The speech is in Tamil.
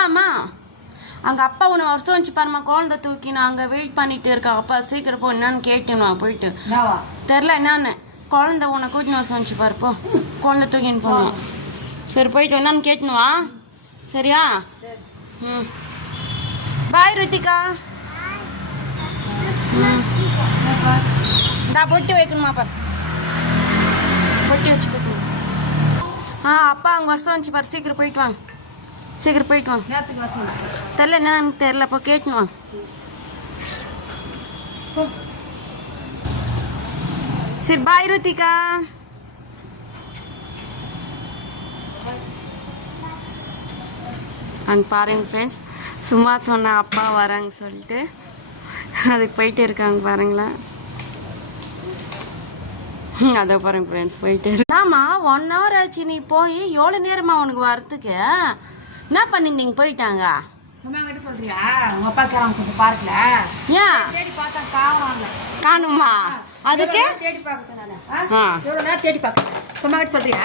அம்மா அங்கே அப்பா உன்னை வருஷம் வச்சு பாருமா, குழந்தை தூக்கி நான் அங்கே வெயிட் பண்ணிட்டு இருக்கா. அப்பா சீக்கிரம் போ, என்னன்னு கேட்டுனுவா போயிட்டு. தெரில என்னன்னு, குழந்தை உன்னை கூட்டின்னு வருஷம் வச்சு பாருப்போ, குழந்தை தூக்கின்னு போகணும். சரி போயிட்டு என்னன்னு கேட்டுனுவா, சரியா? ம் பாய் ரித்திகா. நான் பொட்டி வைக்கணுமா பாரு, பொட்டி வச்சு போய்க்கணும். அப்பா அங்கே வருஷம் வச்சு பாரு, சீக்கிரம் போயிட்டு வாங்க, சீக்கிரம் போயிட்டு வாங்க. தெரில என்னன்னு தெரில, அப்போ கேட்டுன்னு வாங்க. சரி பாய் ருத்திகா. அங்கே பாருங்க ஃப்ரெண்ட்ஸ், சும்மா சொன்ன அப்பா வராங்க சொல்லிட்டு அதுக்கு போயிட்டே இருக்காங்க பாருங்களேன். அதை பாருங்க ஃப்ரெண்ட்ஸ், போயிட்டே இருக்காமா. 1 hour ஆச்சு, நீ போய் எவ்வளோ நேரமா உனக்கு வரத்துக்கு? என்ன பண்ணிருந்தீங்க? போயிட்டாங்க சொல்றியா? உங்க அப்பா கேட்கறாங்க பார்க்கல. ஏன் தேடி பார்த்தா காணோம். காணுமா? அதுக்கு தேடி பார்க்கறேன். நான் எவ்வளோ நேரம் தேடி பார்க்கறேன். சும்மா சொல்றியா?